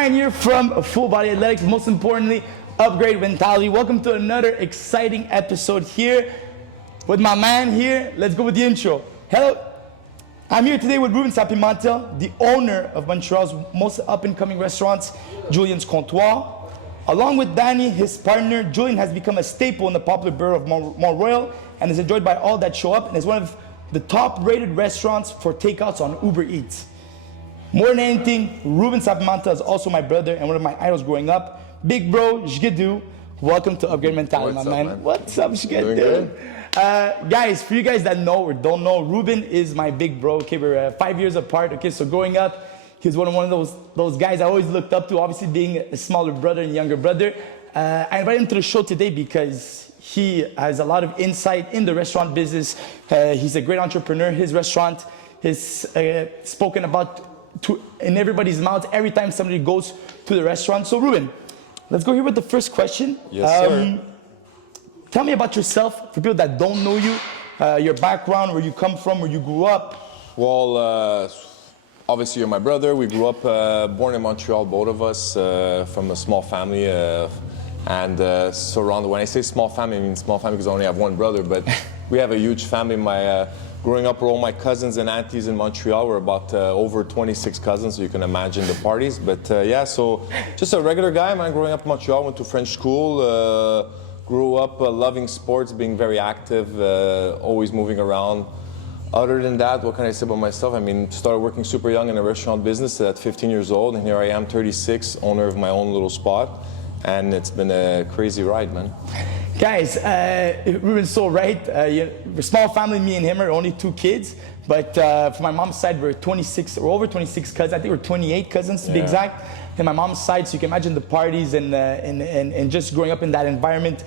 Ryan here from Full Body Athletics, most importantly, Upgrade Mentality. Welcome to another exciting episode here with my man here. Let's go with the intro. Hello, I'm here today with Ruben Sa Pimentel, the owner of Montreal's most up-and-coming restaurants, Julian's Comptoir. Along with Danny, his partner, Julian has become a staple in the popular borough of Montreal and is enjoyed by all that show up and is one of the top-rated restaurants for takeouts on Uber Eats. More than anything, Ruben Sa Pimentel is also my brother and one of my idols growing up. Big bro, Jgidou, welcome to Upgrade Mentality, my man. What's up, Jgidou? Guys, for you guys that know or don't know, Ruben is my big bro. Okay, we're 5 years apart. Okay, so growing up, he's one of those guys I always looked up to, obviously being a smaller brother and younger brother. I invited him to the show today because he has a lot of insight in the restaurant business. He's a great entrepreneur. His restaurant is spoken about in everybody's mouth every time somebody goes to the restaurant. So Ruben, let's go here with the first question. Yes, sir. Tell me about yourself, for people that don't know you, your background, where you come from, where you grew up. Well, obviously you're my brother. We grew up, born in Montreal, both of us, from a small family, and surrounded. When I say small family, I mean small family because I only have one brother, but we have a huge family. Growing up, all my cousins and aunties in Montreal. We're about over 26 cousins, so you can imagine the parties. But yeah, so just a regular guy, man. Growing up in Montreal, went to French school, grew up loving sports, being very active, always moving around. Other than that, what can I say about myself? I mean, started working super young in a restaurant business at 15 years old, and here I am, 36, owner of my own little spot. And it's been a crazy ride, man. Guys, Ruben's so right. We're a small family, me and him are only 2 kids. But for my mom's side, we're over 26 cousins. I think we're 28 cousins to be exact. And my mom's side, so you can imagine the parties and just growing up in that environment.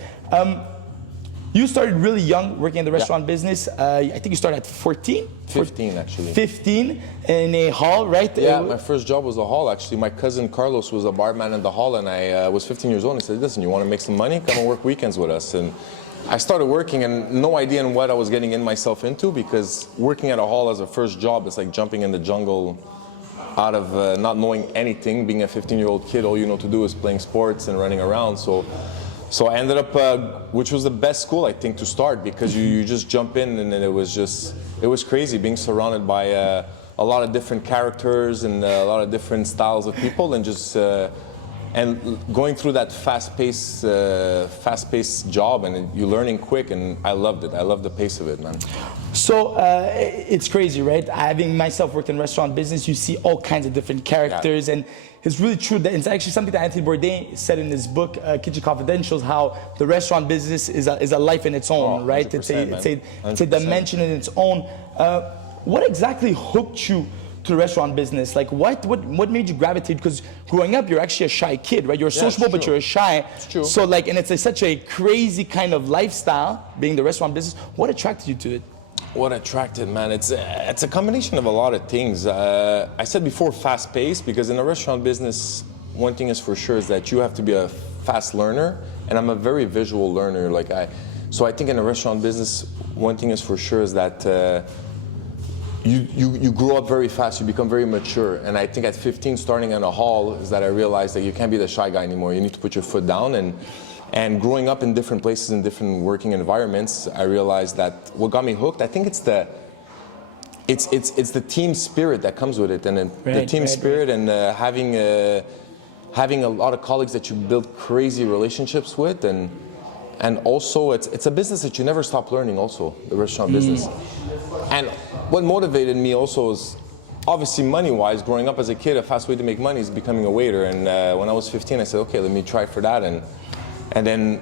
You started really young working in the restaurant business. I think you started at 14? 15, actually. 15 in a hall, right? Yeah, my first job was a hall, actually. My cousin Carlos was a barman in the hall, and I was 15 years old. He said, listen, you want to make some money? Come and work weekends with us. And I started working, and no idea in what I was getting in myself into, because working at a hall as a first job, it's like jumping in the jungle out of not knowing anything. Being a 15-year-old kid, all you know to do is playing sports and running around. So I ended up, which was the best school, I think, to start, because you just jump in, and it was crazy being surrounded by a lot of different characters and a lot of different styles of people, and just and going through that fast-paced job, and you're learning quick, and I loved it. I loved the pace of it, man. So it's crazy, right? Having myself worked in restaurant business, you see all kinds of different characters, and it's really true that it's actually something that Anthony Bourdain said in his book, Kitchen Confidentials, how the restaurant business is a life in its own, right? It's a dimension in its own. What exactly hooked you to the restaurant business? Like what made you gravitate? Because growing up, you're actually a shy kid, right? You're sociable, but you're shy. It's true. So like, and it's such a crazy kind of lifestyle, being the restaurant business. What attracted you to it? What attracted, man? It's a combination of a lot of things. I said before, fast-paced, because in the restaurant business, one thing is for sure is that you have to be a fast learner, and I'm a very visual learner. So I think in the restaurant business, one thing is for sure is that you grow up very fast, you become very mature. And I think at 15, starting in a hall, is that I realized that you can't be the shy guy anymore. You need to put your foot down. And growing up in different places, in different working environments, I realized that what got me hooked, I think it's the team spirit that comes with it, and the team spirit, and having a lot of colleagues that you build crazy relationships with, and also it's a business that you never stop learning. Also, the restaurant business, and what motivated me also is obviously money-wise. Growing up as a kid, a fast way to make money is becoming a waiter, and when I was 15, I said, okay, let me try for that, and then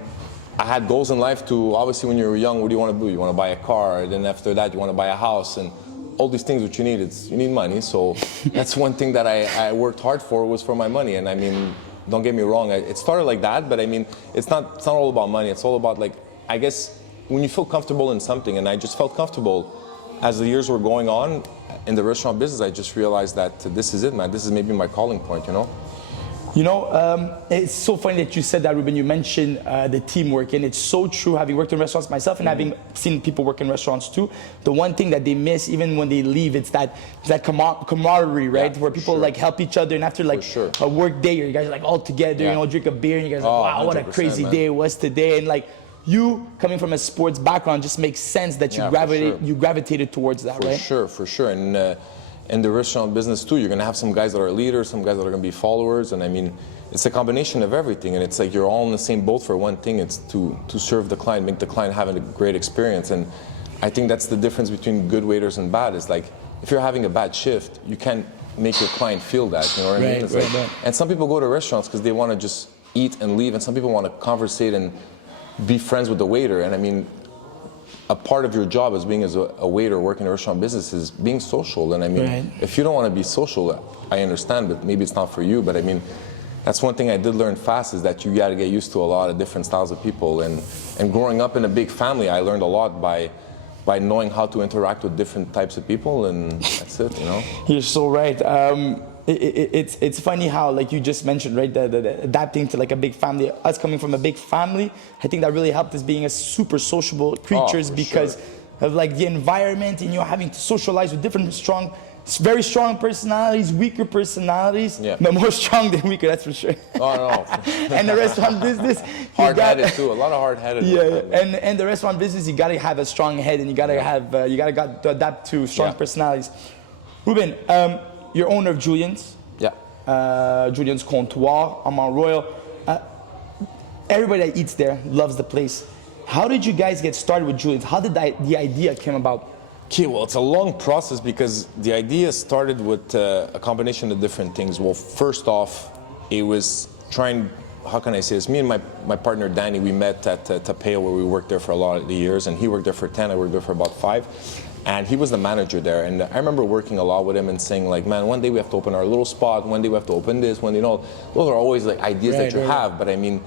I had goals in life to, obviously when you're young, what do you want to do? You want to buy a car, and then after that you want to buy a house, and all these things which you need money. So that's one thing that I worked hard for, was for my money. And I mean, don't get me wrong, it started like that, but I mean, it's not all about money. It's all about, like, I guess when you feel comfortable in something, and I just felt comfortable as the years were going on in the restaurant business. I just realized that this is it, man. This is maybe my calling point, you know? You know, it's so funny that you said that, Ruben. You mentioned the teamwork, and it's so true. Having worked in restaurants myself and having seen people work in restaurants too, the one thing that they miss, even when they leave, it's that camaraderie, right? Where people like help each other, and after like a work day, you guys are like all together, you know, drink a beer, and you guys are like, wow, what a crazy day it was today, and like. You coming from a sports background just makes sense that you gravitated towards that, right? For sure. And in the restaurant business too, you're gonna have some guys that are leaders, some guys that are gonna be followers, and I mean, it's a combination of everything. And it's like you're all in the same boat for one thing. It's to serve the client, make the client have a great experience. And I think that's the difference between good waiters and bad. Is like if you're having a bad shift, you can't make your client feel that. You know what I mean? It's like, and some people go to restaurants because they want to just eat and leave, and some people want to conversate and be friends with the waiter. And I mean, a part of your job as being a waiter working in a restaurant business is being social. And I mean, if you don't want to be social, I understand, but maybe it's not for you. But I mean, that's one thing I did learn fast, is that you got to get used to a lot of different styles of people. And growing up in a big family, I learned a lot by knowing how to interact with different types of people, and that's it, you know. You're so right. It's funny how, like you just mentioned, right, the adapting to like a big family. Us coming from a big family, I think that really helped us being a super sociable creatures because of like the environment, and having to socialize with different very strong personalities, weaker personalities, but more strong than weaker, that's for sure. Oh no. And the restaurant business, hard-headed too. A lot of hard-headed. And the restaurant business, you gotta have a strong head, and you gotta have you gotta adapt to strong personalities. Ruben, you're owner of Julian's. Julian's Comptoir on Montreal. Everybody that eats there loves the place. How did you guys get started with Julian's? How did the idea came about? Okay, well, it's a long process because the idea started with a combination of different things. Well, first off, it was trying, how can I say this? Me and my partner Danny, we met at Tapeo, where we worked there for a lot of the years, and he worked there for 10, I worked there for about 5. And he was the manager there, and I remember working a lot with him and saying like, man, one day we have to open our little spot, one day we have to open this, those are always like ideas that you have, but I mean,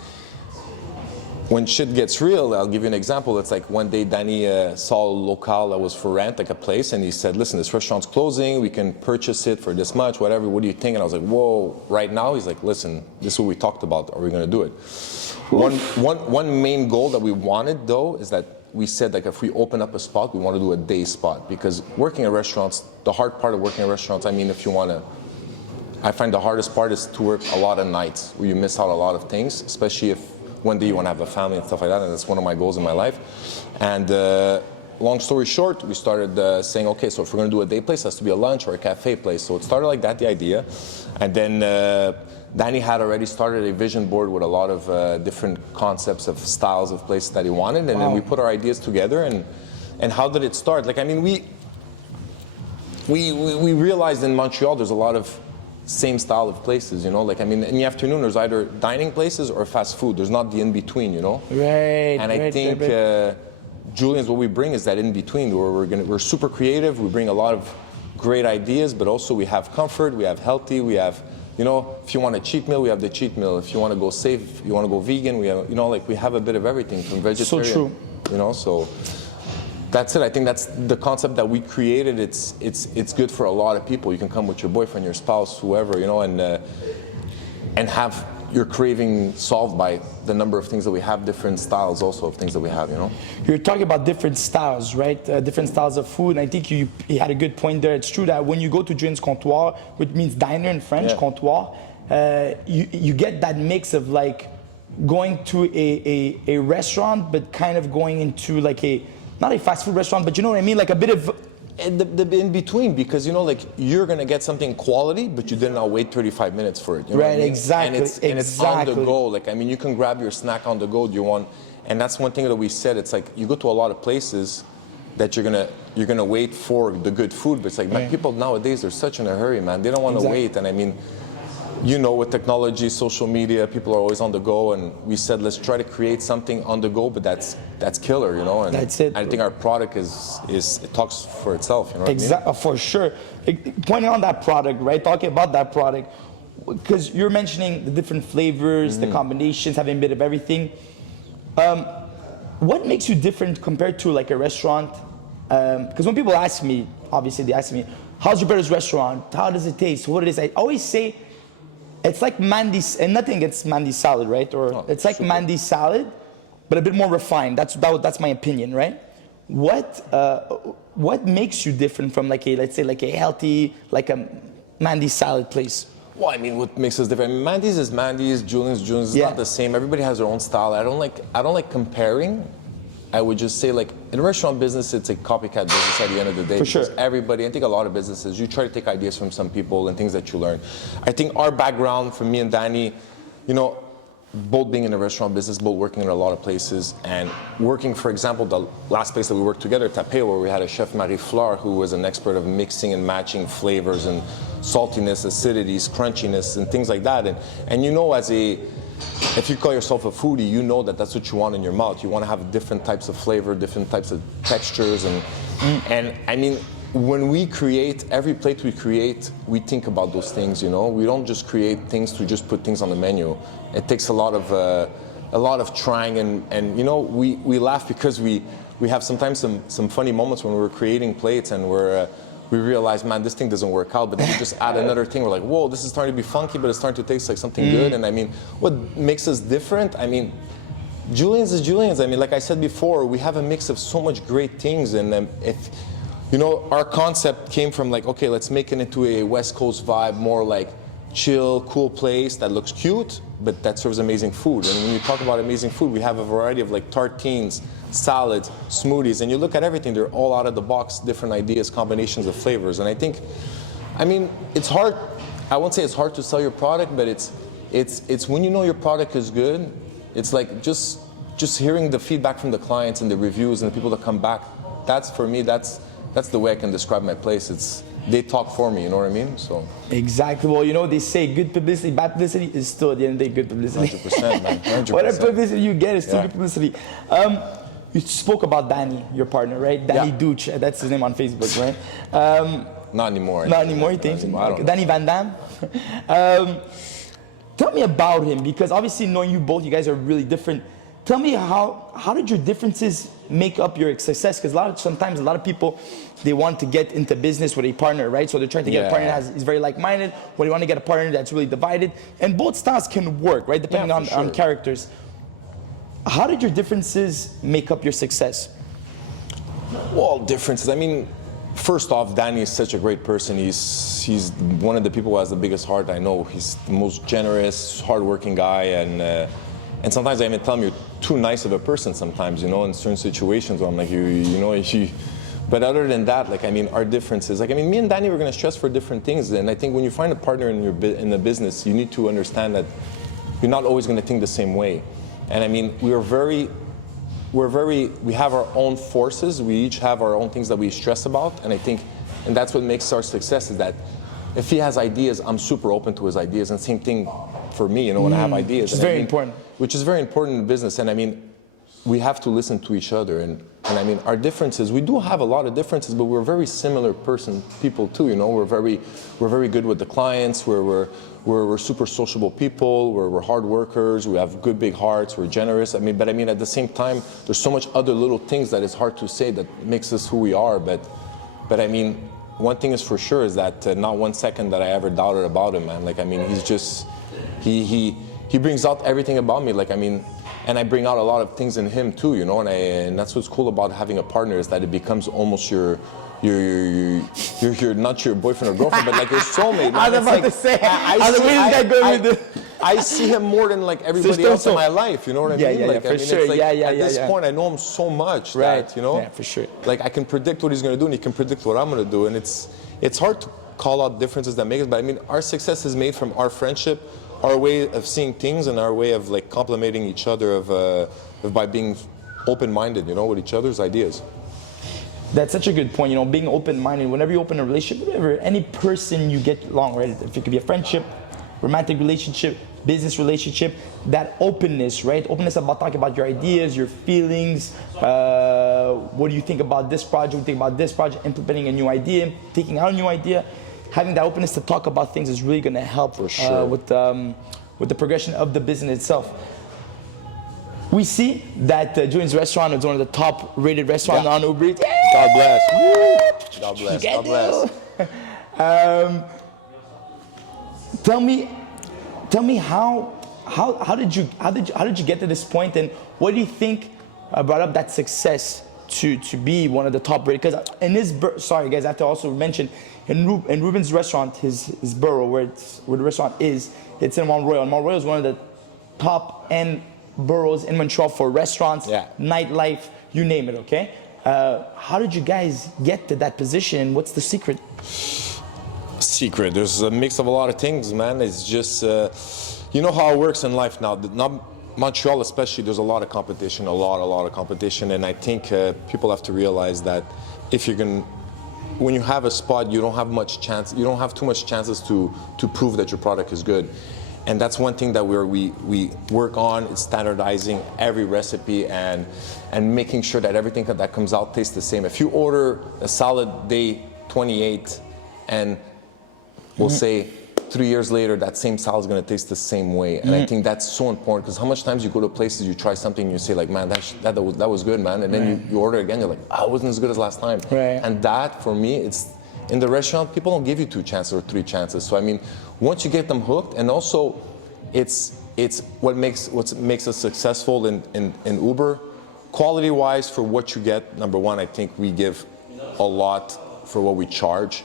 when shit gets real, I'll give you an example. It's like one day Danny saw a locale that was for rent, like a place, and he said, listen, this restaurant's closing, we can purchase it for this much, whatever, what do you think? And I was like, whoa, right now? He's like, listen, this is what we talked about, are we gonna do it? One main goal that we wanted though is that we said, like, if we open up a spot, we want to do a day spot, because working in restaurants, the hard part of working in restaurants, I mean, if you want to, I find the hardest part is to work a lot of nights where you miss out a lot of things, especially if one day you want to have a family and stuff like that, and that's one of my goals in my life. And long story short, we started saying, okay, so if we're going to do a day place, it has to be a lunch or a cafe place. So it started like that, the idea. And then Danny had already started a vision board with a lot of different concepts of styles of places that he wanted, and then we put our ideas together. And how did it start? Like, I mean, we realized in Montreal there's a lot of same style of places, you know. Like, I mean, in the afternoon there's either dining places or fast food. There's not the in between, you know. And I think Julian's, what we bring is that in between, where we're super creative. We bring a lot of great ideas, but also we have comfort, we have healthy, we have. You know, if you want a cheat meal, we have the cheat meal. If you want to go safe, you want to go vegan, we have, you know, like we have a bit of everything from vegetarian. So true. You know, so that's it. I think that's the concept that we created. It's good for a lot of people. You can come with your boyfriend, your spouse, whoever, you know, and have your craving solved by the number of things that we have, different styles also of things that we have, you know. You're talking about different styles, right? Different styles of food, and I think you had a good point there. It's true that when you go to Julian's Comptoir, which means diner in French, comptoir, you get that mix of like going to a restaurant, but kind of going into like not a fast food restaurant, but you know what I mean? Like a bit of the in between, because you know, like you're gonna get something quality, but you did not wait 35 minutes for it. You know what I mean? Exactly. And it's on the go. Like, I mean, you can grab your snack on the go. You want, and that's one thing that we said. It's like you go to a lot of places that you're gonna wait for the good food, but it's like man, people nowadays they're such in a hurry, man. They don't want to wait, and I mean. You know, with technology, social media, people are always on the go, and we said let's try to create something on the go, but that's killer, you know. And that's it. I think our product is it talks for itself, you know. Exactly, I mean? For sure. Pointing on that product, right? Talking about that product, because you're mentioning the different flavors, the combinations, having a bit of everything. What makes you different compared to like a restaurant? Because when people ask me, obviously they ask me, "How's your brother's restaurant? How does it taste? What it is?" I always say. It's like Mandy's, and nothing against Mandy's salad, right? Or it's like Mandy's salad, but a bit more refined. That's my opinion, right? What makes you different from like a, let's say like a healthy, like a Mandy's salad place? Well, I mean, what makes us different? I mean, Mandy's is Mandy's, Julian's. It's not the same. Everybody has their own style. I don't like comparing. I would just say, like, in restaurant business, it's a copycat business at the end of the day. For sure. Everybody, I think a lot of businesses, you try to take ideas from some people and things that you learn. I think our background, for me and Danny, you know, both being in the restaurant business, both working in a lot of places, and working, for example, the last place that we worked together, Tapeo, where we had a chef, Marie Fleur, who was an expert of mixing and matching flavors and saltiness, acidities, crunchiness, and things like that. And you know, if you call yourself a foodie, you know that that's what you want in your mouth. You want to have different types of flavor, different types of textures, and I mean, when we create, every plate we create, we think about those things, you know? We don't just create things to just put things on the menu. It takes a lot of trying, and you know, we laugh because we have sometimes some funny moments when we're creating plates and we realize, man, this thing doesn't work out, but then we just add another thing. We're like, whoa, this is starting to be funky, but it's starting to taste like something good. And I mean, what makes us different? I mean, Julian's is Julian's. I mean, like I said before, we have a mix of so much great things, and if you know, our concept came from like, okay, let's make it into a West Coast vibe, more like chill, cool place that looks cute, but that serves amazing food. And when you talk about amazing food, we have a variety of like tartines, salads, smoothies, and you look at everything, they're all out of the box, different ideas, combinations of flavors. And I think, I mean, it's hard, I won't say it's hard to sell your product, but it's when you know your product is good, it's like just hearing the feedback from the clients and the reviews and the people that come back. That's, for me, that's the way I can describe my place. They talk for me, you know what I mean? So exactly. Well, you know, they say good publicity, bad publicity is still at the end of the day good publicity. 100%, man. 100%. Whatever publicity you get is still good publicity. You spoke about Danny, your partner, right? Danny Dooch, that's his name on Facebook, right? Not anymore. Not anymore, you think? Danny Van Damme. Tell me about him, because obviously knowing you both, you guys are really different. Tell me how did your differences make up your success? Because sometimes a lot of people, they want to get into business with a partner, right? So they're trying to get a partner that is very like-minded, or they want to get a partner that's really divided. And both styles can work, right? Depending on characters. How did your differences make up your success? Well, differences. I mean, first off, Danny is such a great person. He's one of the people who has the biggest heart I know. He's the most generous, hardworking guy, and sometimes I even tell him, you're too nice of a person sometimes, you know, in certain situations where I'm like, but other than that, like, I mean, our differences, like, I mean, me and Danny, we're going to stress for different things. And I think when you find a partner in the business, you need to understand that you're not always going to think the same way. And I mean, we have our own forces. We each have our own things that we stress about. And I think, and that's what makes our success, is that if he has ideas, I'm super open to his ideas. And same thing for me, you know, when I have ideas. Which is very important. Which is very important in business. And I mean, we have to listen to each other. And I mean, our differences, we do have a lot of differences, but we're very similar people too, you know. We're very good with the clients. We're super sociable people. We're hard workers. We have good big hearts. We're generous. I mean, but I mean, at the same time, there's so much other little things that is hard to say that makes us who we are. But I mean, one thing is for sure is that not 1 second that I ever doubted about him, man. Like, I mean, he's just, he brings out everything about me. Like, I mean, and I bring out a lot of things in him too, you know. And that's what's cool about having a partner, is that it becomes almost you're not your boyfriend or girlfriend, but like your soulmate. Man. I was about to say, I see him more than like everybody else in my life. You know what I mean? Yeah, for sure. At this point, I know him so much that, you know, yeah, for sure. Like, I can predict what he's going to do, and he can predict what I'm going to do, and it's hard to call out differences that make us. But I mean, our success is made from our friendship, our way of seeing things, and our way of like complementing each other by being open-minded, you know, with each other's ideas. That's such a good point, you know, being open-minded. Whenever you open a relationship, whatever, any person you get along, right? If it could be a friendship, romantic relationship, business relationship, that openness, right? Openness about talking about your ideas, your feelings. What do you think about this project? What do you think about this project? Implementing a new idea, taking out a new idea. Having that openness to talk about things is really going to help for sure with the progression of the business itself. We see that Julian's restaurant is one of the top-rated restaurants on Uber Eats. God bless. Woo! God bless. God bless. Tell me, tell me how did you get to this point, and what do you think brought up that success to be one of the top rated? Because in his sorry guys, I have to also mention in Ruben's restaurant, his borough where the restaurant is, it's in Montreal. Montreal is one of the top end boroughs in Montreal for restaurants, nightlife, you name it. Okay, how did you guys get to that position? What's the secret? There's a mix of a lot of things, man. It's just you know how it works in life now. Montreal especially, there's a lot of competition, a lot of competition, and I think people have to realize that if you're going, when you have a spot, you don't have much chance, you don't have too much chances to prove that your product is good. And that's one thing that we work on, is standardizing every recipe and making sure that everything that comes out tastes the same. If you order a salad day 28 and we'll say 3 years later, that same salad is going to taste the same way. And I think that's so important, because how much times you go to places, you try something, and you say like, man, that was good, man. And then you order again, you're like, oh, it wasn't as good as last time. And that, for me, it's, in the restaurant, people don't give you 2 chances or 3 chances. So I mean, once you get them hooked, and also it's what makes us successful in Uber, quality-wise, for what you get. Number one, I think we give a lot for what we charge.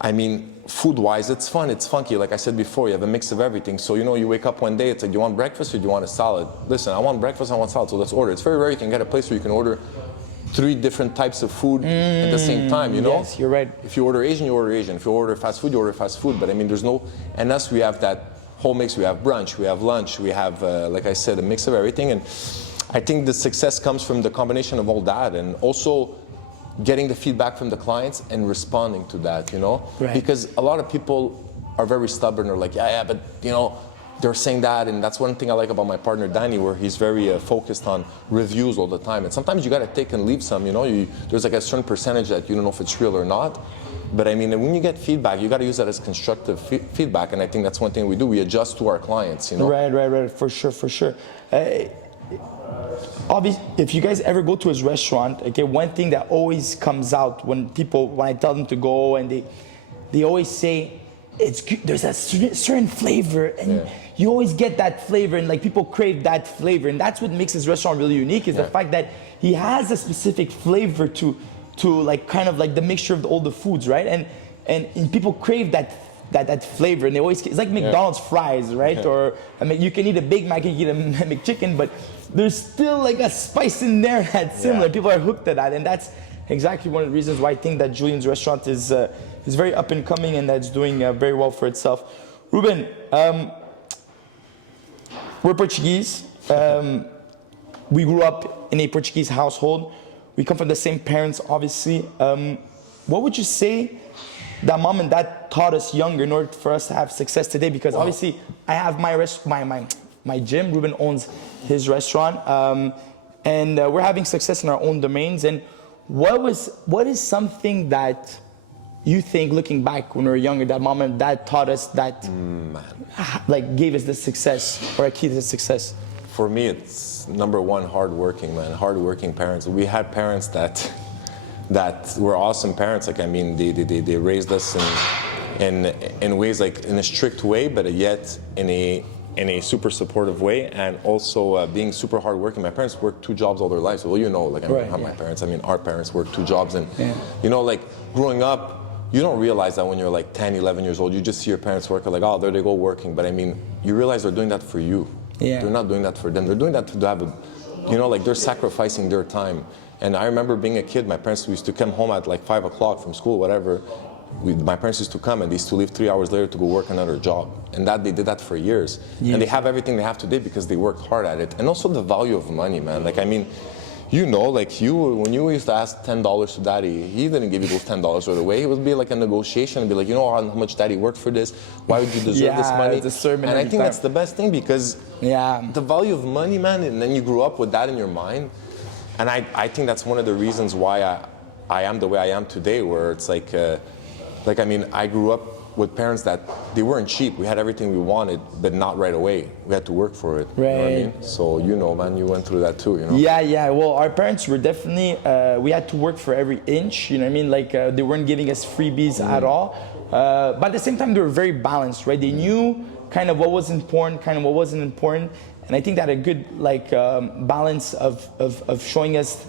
I mean, food-wise, it's fun, it's funky. Like I said before, you have a mix of everything. So, you know, you wake up one day, it's like, do you want breakfast or do you want a salad? Listen, I want breakfast, I want salad, so let's order. It's very rare you can get a place where you can order 3 different types of food at the same time, you know? Yes, you're right. If you order Asian, you order Asian. If you order fast food, you order fast food. But I mean, there's no, and us, we have that whole mix. We have brunch, we have lunch, we have, like I said, a mix of everything. And I think the success comes from the combination of all that, and also getting the feedback from the clients and responding to that, you know? Because a lot of people are very stubborn, or like, yeah, but you know, they're saying that, and that's one thing I like about my partner Danny, where he's very focused on reviews all the time. And sometimes you got to take and leave some, you know, there's like a certain percentage that you don't know if it's real or not. But I mean, when you get feedback, you got to use that as constructive feedback, and I think that's one thing we do. We adjust to our clients, you know? Right, for sure. Obviously, if you guys ever go to his restaurant, okay, one thing that always comes out when I tell them to go, and they always say, it's good, there's a certain flavor, and you always get that flavor, and like people crave that flavor, and that's what makes his restaurant really unique, is the fact that he has a specific flavor to like kind of like the mixture of all the foods, right? And people crave that flavor, and they always, it's like McDonald's fries, right? Or I mean, you can eat a Big Mac, you can eat a McChicken, but there's still like a spice in there that's similar. People are hooked to that, and that's exactly one of the reasons why I think that Julian's restaurant is very up and coming, and that's doing very well for itself. Ruben, we're Portuguese. We grew up in a Portuguese household. We come from the same parents, obviously. What would you say that mom and dad taught us younger in order for us to have success today? Because obviously I have my gym, Ruben owns his restaurant, and we're having success in our own domains. And what is something that you think, looking back when we were younger, that mom and dad taught us that like gave us the success, or a key to the success? For me, it's number one, hardworking, man. Hardworking parents. We had parents that were awesome parents. Like, I mean, they raised us in ways, like in a strict way, but yet in a super supportive way, and also being super hardworking. My parents worked 2 jobs all their lives. Well, you know, like, I mean, my parents, I mean, our parents worked 2 jobs, and you know, like growing up, you don't realize that when you're like 10, 11 years old. You just see your parents working, like, oh, there they go working. But I mean, you realize they're doing that for you. They're not doing that for them. They're doing that to have a, you know, like they're sacrificing their time. And I remember being a kid, my parents used to come home at like 5 o'clock from school, whatever. My parents used to come, and they used to leave 3 hours later to go work another job. And that they did that for years. And they have everything they have today because they worked hard at it. And also the value of money, man. Like, I mean, you know, like when you used to ask $10 to daddy, he didn't give you those $10 right away. It would be like a negotiation and be like, you know how much daddy worked for this? Why would you deserve this money? It's a sermon. And I think that's the best thing, because the value of money, man, and then you grew up with that in your mind. And I think that's one of the reasons why I am the way I am today, where it's like I mean, I grew up with parents that they weren't cheap. We had everything we wanted, but not right away. We had to work for it. Right. You know what I mean? So man, you went through that too. Yeah. Well, our parents were definitely. We had to work for every inch. You know what I mean? Like they weren't giving us freebies at all. But at the same time, they were very balanced, right? They knew kind of what was important, kind of what wasn't important, and I think that a good balance of showing us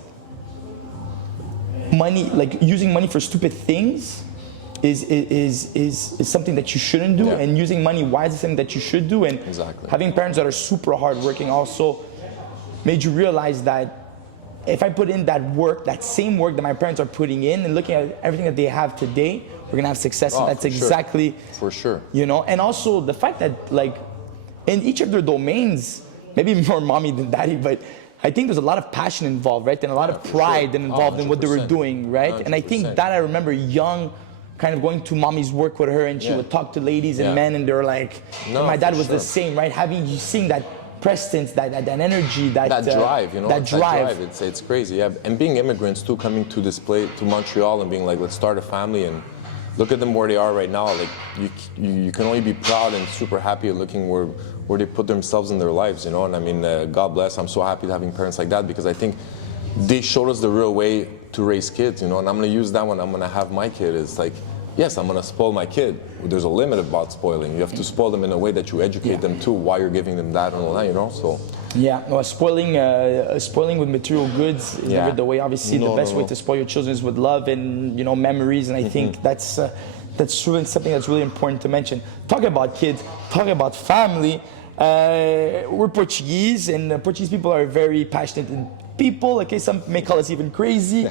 money, like using money for stupid things, is something that you shouldn't do, and using money wisely is something that you should do. And having parents that are super hardworking also made you realize that if I put in that work, that same work that my parents are putting in, and looking at everything that they have today, we're gonna have success. And that's exactly for sure. And also the fact that like in each of their domains, maybe more mommy than daddy, but I think there's a lot of passion involved, right? And a lot of pride involved in what they were doing, right? 100%. And I think that I remember young, kind of going to mommy's work with her, and she would talk to ladies and men, and they're like, my dad was the same, right? Seeing that presence, that energy, that drive, that drive. It's crazy, yeah. And being immigrants too, coming to this place, to Montreal, and being like, let's start a family, and look at them where they are right now. Like you can only be proud and super happy at looking where they put themselves in their lives, And I mean, God bless. I'm so happy having parents like that, because I think they showed us the real way to raise kids, And I'm gonna use that when I'm gonna have my kid. It's like, yes, I'm gonna spoil my kid. There's a limit about spoiling. You have to spoil them in a way that you educate them too, while you're giving them that and all that, So. Yeah, no, spoiling with material goods is never the way. Obviously, the best way to spoil your children is with love and memories. And I think that's really something that's really important to mention. Talking about kids, talking about family. We're Portuguese, and Portuguese people are very passionate people. Okay, some may call us even crazy.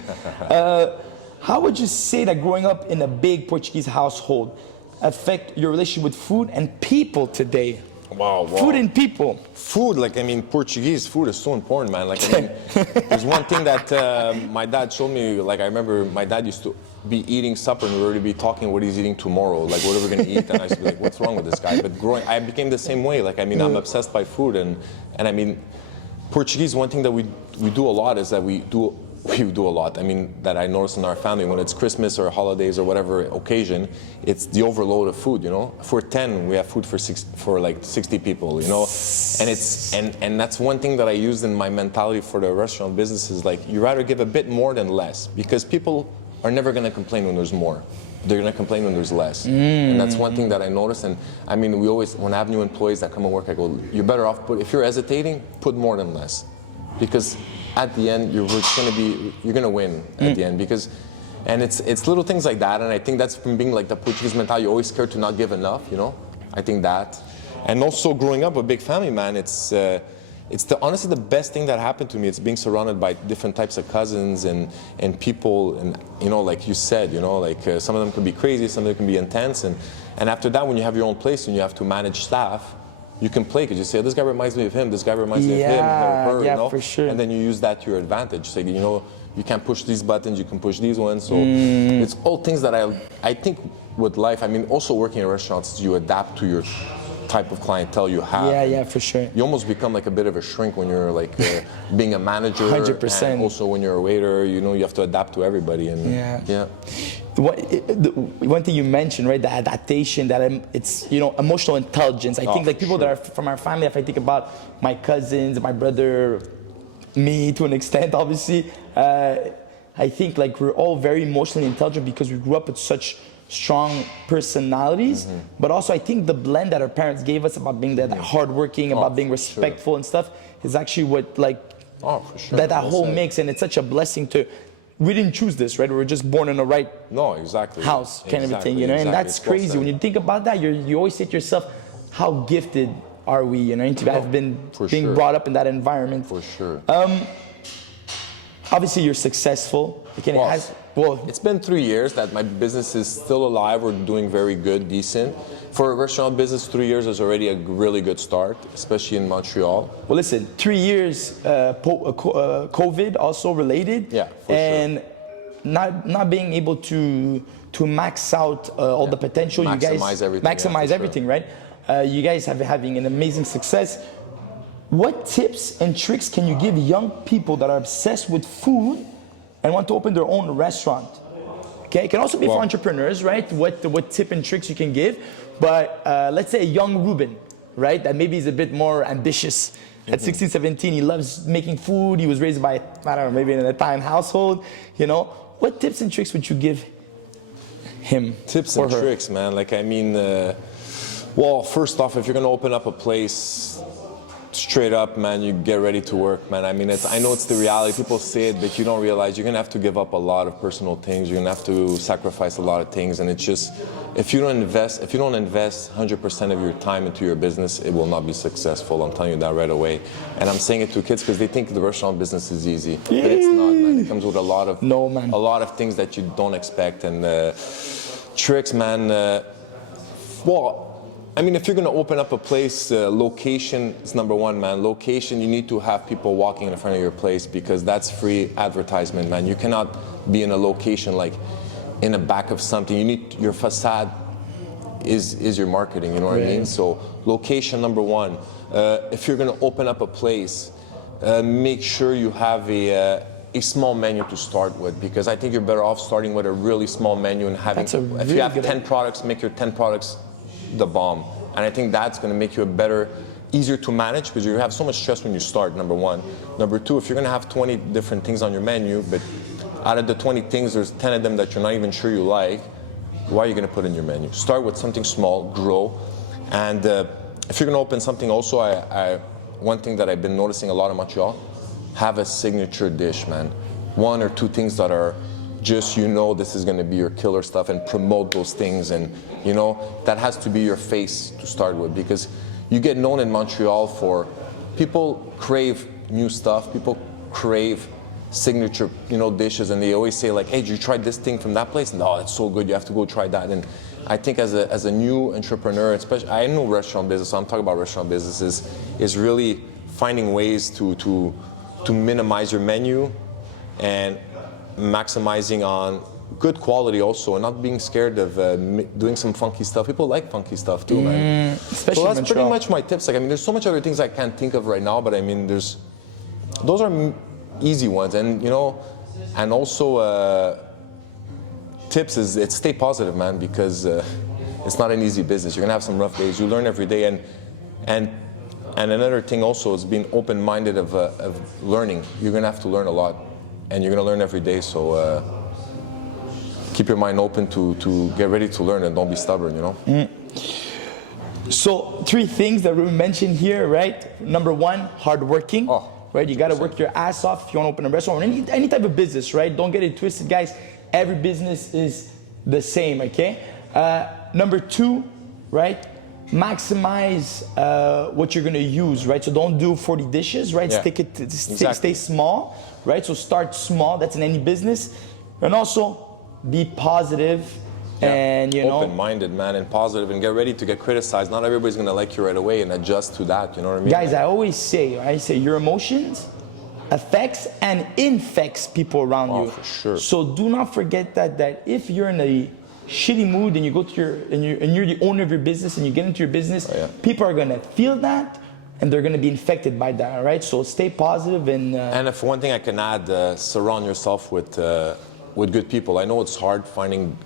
How would you say that growing up in a big Portuguese household affect your relationship with food and people today? Wow. Food and people. Food, Portuguese food is so important, man. There's one thing that my dad showed me. I remember my dad used to be eating supper, and we would already be talking what he's eating tomorrow, what are we gonna eat? And I used to be like, what's wrong with this guy? But I became the same way. I'm obsessed by food, and I mean, Portuguese. One thing that we do a lot is that we do a lot. That I notice in our family, when it's Christmas or holidays or whatever occasion, it's the overload of food, For 10, we have food for 60 people, And that's one thing that I used in my mentality for the restaurant business is you rather give a bit more than less, because people are never gonna complain when there's more. They're gonna complain when there's less. And that's one thing that I noticed. And we always, when I have new employees that come and work, I go, you're better off, if you're hesitating, put more than less. Because at the end, you're gonna win at the end, and it's little things like that. And I think that's from being the Portuguese mentality. You're always scared to not give enough, I think that, and also growing up a big family, man. It's honestly the best thing that happened to me. It's being surrounded by different types of cousins and people, and like you said, some of them can be crazy, some of them can be intense, and after that, when you have your own place and you have to manage staff, you can play, because you say, this guy reminds me of him, this guy reminds me of him, her, for sure. And then you use that to your advantage. So, you can't push these buttons, you can push these ones. So it's all things that I think with life, also working in restaurants, you adapt to your type of clientele you have. Yeah, for sure. You almost become a bit of a shrink when you're being a manager. 100%. And also when you're a waiter, you have to adapt to everybody. And one thing you mentioned, right, the adaptation, that it's emotional intelligence. I think people that are from our family, if I think about my cousins, my brother, me to an extent, obviously, I think we're all very emotionally intelligent because we grew up with such strong personalities, but also I think the blend that our parents gave us about being that hardworking, about being respectful and stuff, is actually what that whole mix, and it's such a blessing we didn't choose this, right? We were just born in the right house, kind of a thing, and that's crazy. When you think about that, you always say to yourself, how gifted are we, to have been being brought up in that environment. For sure. Obviously, you're successful. It's been 3 years that my business is still alive. We're doing very good, decent. For a restaurant business, 3 years is already a really good start, especially in Montreal. Well, listen, 3 years, COVID also related. Yeah, for and sure. not being able to max out all the potential. Maximize everything, right? You guys have having an amazing success. What tips and tricks can you give young people that are obsessed with food and want to open their own restaurant? Okay, it can also be for entrepreneurs, right? What tip and tricks you can give. But let's say a young Ruben, right? That maybe is a bit more ambitious. At 16, 17, he loves making food. He was raised by, I don't know, maybe in an Italian household. You know, what tips and tricks would you give him? Tips and tricks, man. Like, I mean, well, first off, if you're gonna open up a place, straight up, man, you get ready to work, man. I mean, I know it's the reality. People say it, but you don't realize you're gonna have to give up a lot of personal things. You're gonna have to sacrifice a lot of things, and it's just, if you don't invest 100% of your time into your business, it will not be successful. I'm telling you that right away. And I'm saying it to kids because they think the restaurant business is easy, but it's not, man. It comes with a lot of things that you don't expect. And tricks, man. Well, I mean, if you're gonna open up a place, location is number one, man. Location, you need to have people walking in front of your place because that's free advertisement, man. You cannot be in a location like in the back of something. You need, your facade is your marketing, you know what I mean? So location number one. If you're gonna open up a place, make sure you have a small menu to start with, because I think you're better off starting with a really small menu and having, if you have 10 products, make your 10 products the bomb. And I think that's going to make you a better, easier to manage, because you have so much stress when you start, number one. Number two, if you're going to have 20 different things on your menu, but out of the 20 things, there's 10 of them that you're not even sure you like, why are you going to put in your menu? Start with something small, grow. And if you're going to open something also, one thing that I've been noticing a lot in Montreal, have a signature dish, man. One or two things that are just, you know, this is going to be your killer stuff, and promote those things. And you know, that has to be your face to start with, because you get known in Montreal for, people crave new stuff, people crave signature, you know, dishes, and they always say like, hey, did you try this thing from that place? No, it's so good, you have to go try that. And I think as a new entrepreneur, especially, I know restaurant business, so I'm talking about restaurant businesses, is really finding ways to minimize your menu and maximizing on good quality also, and not being scared of doing some funky stuff. People like funky stuff too, man. Especially so that's pretty much my tips. Like, I mean, there's so much other things I can't think of right now, but I mean, those are easy ones. And you know, and also tips is, it's stay positive, man, because it's not an easy business. You're gonna have some rough days. You learn every day, and another thing also is being open-minded of learning. You're gonna have to learn a lot, and you're gonna learn every day. So keep your mind open to get ready to learn, and don't be stubborn, you know? So 3 things that Ruben mentioned here, right? Number 1, hardworking. Right, you gotta work your ass off if you wanna open a restaurant or any type of business, right? Don't get it twisted, guys. Every business is the same, okay? Number 2, right? Maximize what you're gonna use, right? So don't do 40 dishes, right? Yeah. Stay small, right? So start small, that's in any business. And also, be positive, and you know, open-minded, man, and positive, and get ready to get criticized. Not everybody's gonna like you right away, and adjust to that. You know what I mean? Guys, I always say, your emotions affects and infects people around you. For sure. So do not forget that if you're in a shitty mood and you go to and you're the owner of your business and you get into your business, people are gonna feel that, and they're gonna be infected by that. All right. So stay positive and. And if one thing I can add, surround yourself with good people. I know it's hard finding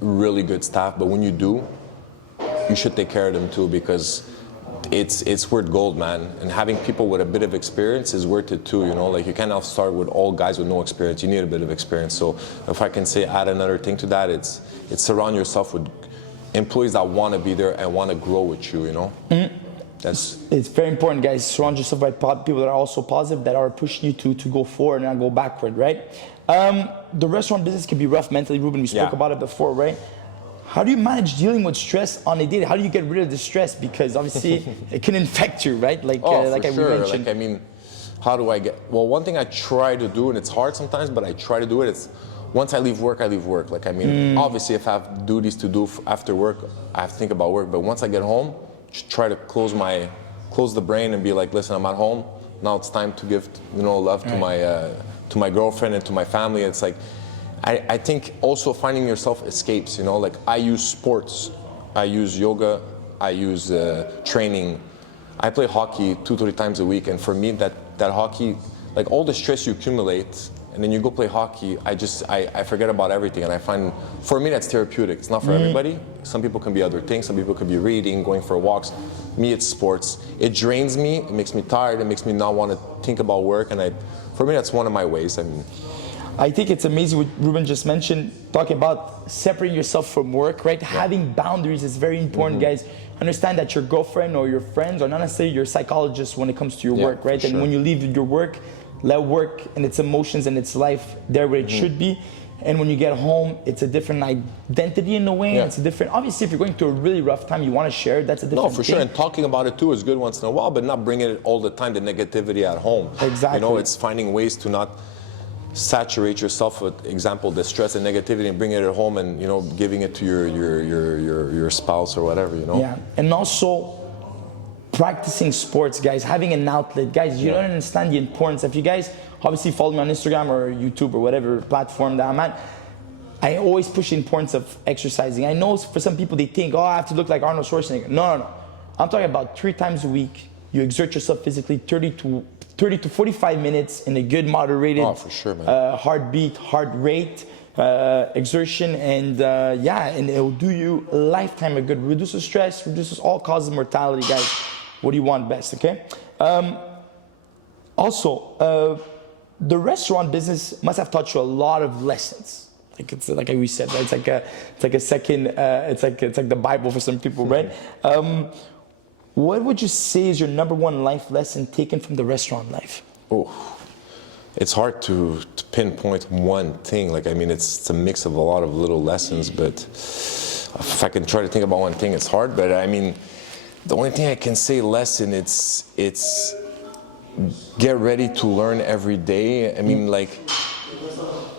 really good staff, but when you do, you should take care of them too, because it's worth gold, man. And having people with a bit of experience is worth it too, you know? Like, you cannot start with all guys with no experience. You need a bit of experience. So if I can say, add another thing to that, it's surround yourself with employees that want to be there and want to grow with you, you know? It's very important, guys. Surround yourself by people that are also positive, that are pushing you to go forward and not go backward, right? The restaurant business can be rough mentally, Ruben. We spoke about it before, right? How do you manage dealing with stress on a day? How do you get rid of the stress? Because obviously it can infect you, right? Like, like I mentioned. Like, I mean, how do I get? Well, one thing I try to do, and it's hard sometimes, but I try to do it. It's once I leave work, I leave work. Like, I mean, obviously, if I have duties to do after work, I have to think about work. But once I get home, just try to close the brain and be like, listen, I'm at home. Now it's time to give, you know, love to my girlfriend and to my family. It's like, I think also finding yourself escapes, you know, like I use sports, I use yoga, I use training. I play hockey 2-3 times a week, and for me that hockey, like all the stress you accumulate and then you go play hockey, I forget about everything, and I find, for me, that's therapeutic. It's not for everybody. Some people can be other things. Some people could be reading, going for walks. Me, it's sports. It drains me. It makes me tired. It makes me not want to think about work, and for me, that's one of my ways. I mean, I think it's amazing what Ruben just mentioned, talking about separating yourself from work, right? Yeah. Having boundaries is very important, guys. Understand that your girlfriend or your friends are not necessarily your psychologist when it comes to your work, right? And when you leave your work, let work and its emotions and its life there where it should be. And when you get home, it's a different identity in a way. Yeah. It's a different, obviously, if you're going through a really rough time, you want to share, that's a different thing. No, for sure. And talking about it too is good once in a while, but not bringing it all the time, the negativity at home. Exactly. You know, it's finding ways to not saturate yourself with, example, the stress and negativity, and bring it at home, and you know, giving it to your spouse or whatever, you know. Yeah, and also practicing sports, guys. Having an outlet, guys. You don't understand the importance. If you guys obviously follow me on Instagram or YouTube or whatever platform that I'm at, I always push the importance of exercising. I know for some people they think, oh, I have to look like Arnold Schwarzenegger. No. I'm talking about 3 times a week. You exert yourself physically 30 to 45 minutes in a good moderated for sure, man. heartbeat, heart rate, exertion, and and it will do you a lifetime of good. Reduces stress, reduces all causes of mortality, guys. What do you want best, okay? Also, the restaurant business must have taught you a lot of lessons. Like it's like we said, right? It's like a second. It's like the Bible for some people, right? What would you say is your number one life lesson taken from the restaurant life? Oh, it's hard to pinpoint one thing. Like, I mean, it's a mix of a lot of little lessons, but if I can try to think about one thing, it's hard. But I mean, the only thing I can say lesson, it's get ready to learn every day. I mean, like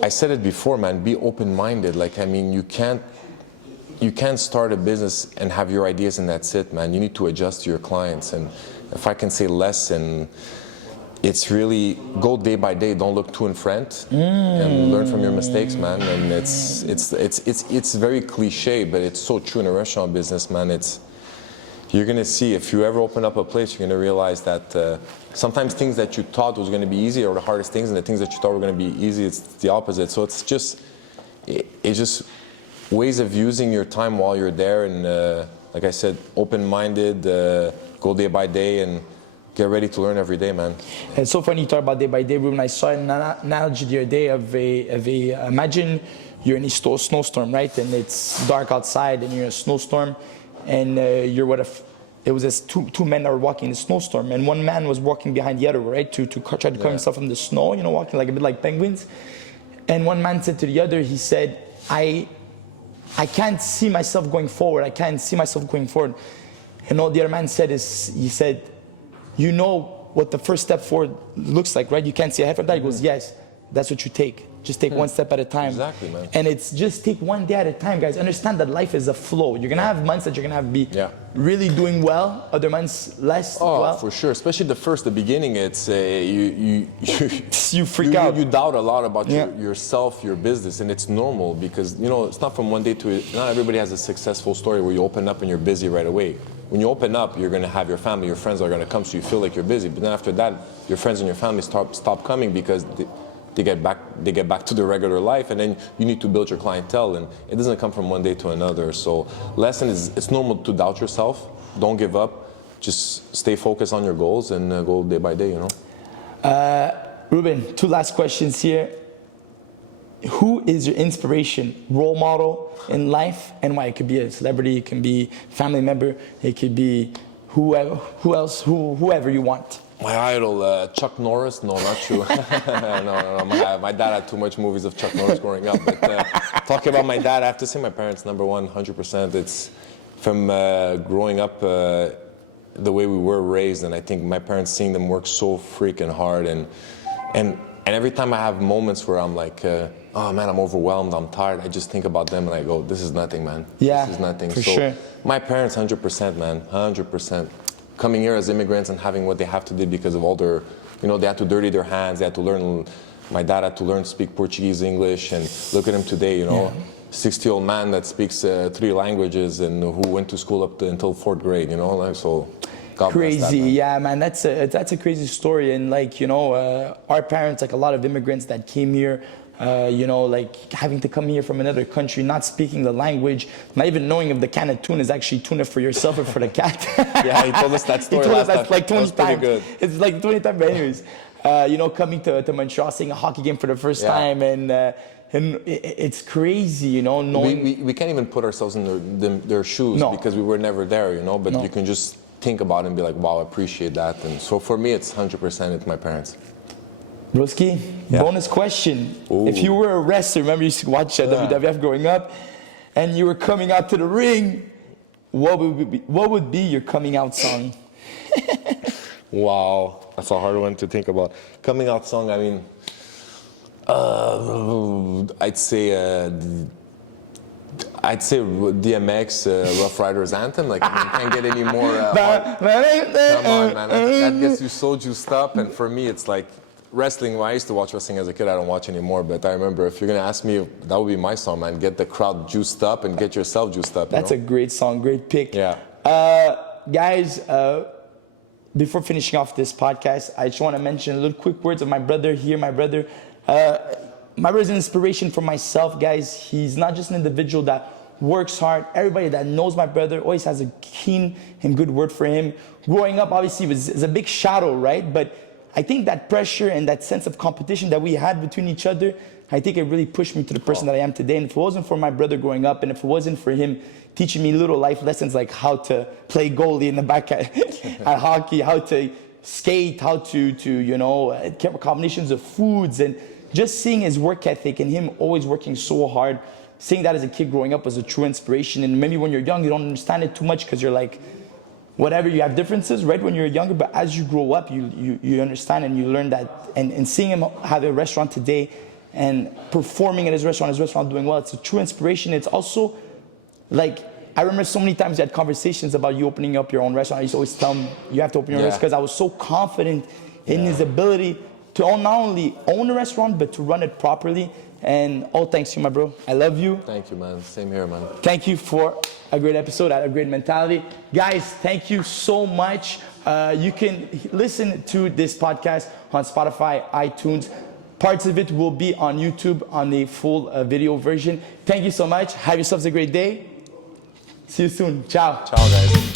I said it before, man, be open-minded. Like, I mean, you can't start a business and have your ideas and that's it, man. You need to adjust to your clients. And if I can say lesson, it's really go day by day. Don't look too in front and learn from your mistakes, man. And it's very cliche, but it's so true in a restaurant business, man. You're gonna see, if you ever open up a place, you're gonna realize that sometimes things that you thought was gonna be easy are the hardest things, and the things that you thought were gonna be easy, it's the opposite. So it's just ways of using your time while you're there, and like I said, open-minded, go day by day, and get ready to learn every day, man. It's so funny you talk about day by day, Ruben. I saw an analogy the other day of imagine you're in a snowstorm, right? And it's dark outside, and you're in a snowstorm, and it was as two men that were walking in the snowstorm, and one man was walking behind the other, right, to try to cover himself from the snow, you know, walking like a bit like penguins. And one man said to the other, he said, I can't see myself going forward. I can't see myself going forward. And all the other man said is, he said, you know what the first step forward looks like, right? You can't see ahead from that. He goes, yes, that's what you take. Just take one step at a time. Exactly, man. And it's just take one day at a time, guys. Understand that life is a flow. You're going to have months that you're going to be really doing well, other months less well. Oh, for sure. Especially the beginning, it's you freak out. You doubt a lot about yourself, your business, and it's normal because, you know, it's not from one day to not everybody has a successful story where you open up and you're busy right away. When you open up, you're going to have your family, your friends are going to come, so you feel like you're busy. But then after that, your friends and your family stop coming because they get back to their regular life, and then you need to build your clientele, and it doesn't come from one day to another. So lesson is, it's normal to doubt yourself. Don't give up. Just stay focused on your goals and go day by day, you know. Ruben, 2 last questions here. Who is your inspiration, role model in life, and why? It could be a celebrity, it can be a family member, it could be whoever you want. My idol, Chuck Norris. No, not true. no. My dad had too much movies of Chuck Norris growing up. But talking about my dad, I have to say my parents, number one, 100%. It's from growing up the way we were raised, and I think my parents, seeing them work so freaking hard, and every time I have moments where I'm like, oh man, I'm overwhelmed, I'm tired, I just think about them and I go, this is nothing, man. Yeah, this is nothing. For sure. My parents, 100%, man, 100%. Coming here as immigrants and having what they have to do because of all their, you know, they had to dirty their hands, they had to learn, my dad had to learn to speak Portuguese, English, and look at him today, you know, 60-year-old man that speaks 3 languages and who went to school until 4th grade, you know, like, so. God bless that, Crazy, man. yeah, man. That's a crazy story, and like, you know, our parents, like a lot of immigrants that came here, you know, like having to come here from another country, not speaking the language, not even knowing if the can of tuna is actually tuna for yourself or for the cat. Yeah, he told us that story He told us last that's time. like 20 That was pretty times. good. It's like 20 times, but anyways, you know, coming to Montreal, seeing a hockey game for the first Yeah. time, and it's crazy, you know, knowing. We can't even put ourselves in their shoes No. because we were never there, you know. But No. you can just think about it and be like, wow, I appreciate that. And so for me, it's 100% it's my parents. Broski, Yeah. bonus question. Ooh. If you were a wrestler, remember you used to watch WWF growing up, and you were coming out to the ring, what would be your coming out song? Wow, that's a hard one to think about. Coming out song, I mean, I'd say DMX Rough Riders anthem. Like, you can't get any more. Come on, man. That gets you so juiced up. And for me, it's like wrestling. When I used to watch wrestling as a kid, I don't watch anymore. But I remember, if you're gonna ask me, that would be my song, man. Get the crowd juiced up and get yourself juiced up. That's a great song, great pick. Yeah. Guys, before finishing off this podcast, I just want to mention a little quick words of my brother here. My brother's an inspiration for myself, guys. He's not just an individual that works hard. Everybody that knows my brother always has a keen and good word for him. Growing up, obviously, is a big shadow, right? But I think that pressure and that sense of competition that we had between each other, I think it really pushed me to the person that I am today. And if it wasn't for my brother growing up, and if it wasn't for him teaching me little life lessons like how to play goalie in the back at hockey, how to skate, how to you know, combinations of foods, and just seeing his work ethic and him always working so hard, seeing that as a kid growing up was a true inspiration. And maybe when you're young, you don't understand it too much because you're like, whatever, you have differences, right, when you're younger, but as you grow up, you understand and you learn that. And seeing him have a restaurant today and performing at his restaurant doing well, it's a true inspiration. It's also, like, I remember so many times you had conversations about you opening up your own restaurant. I used to always tell him, you have to open your restaurant, because I was so confident in his ability to not only own a restaurant, but to run it properly. And all thanks to you, my bro. I love you. Thank you, man. Same here, man. Thank you for a great episode, a great mentality. Guys, thank you so much. You can listen to this podcast on Spotify, iTunes. Parts of it will be on YouTube on the full video version. Thank you so much. Have yourselves a great day. See you soon. Ciao. Ciao, guys.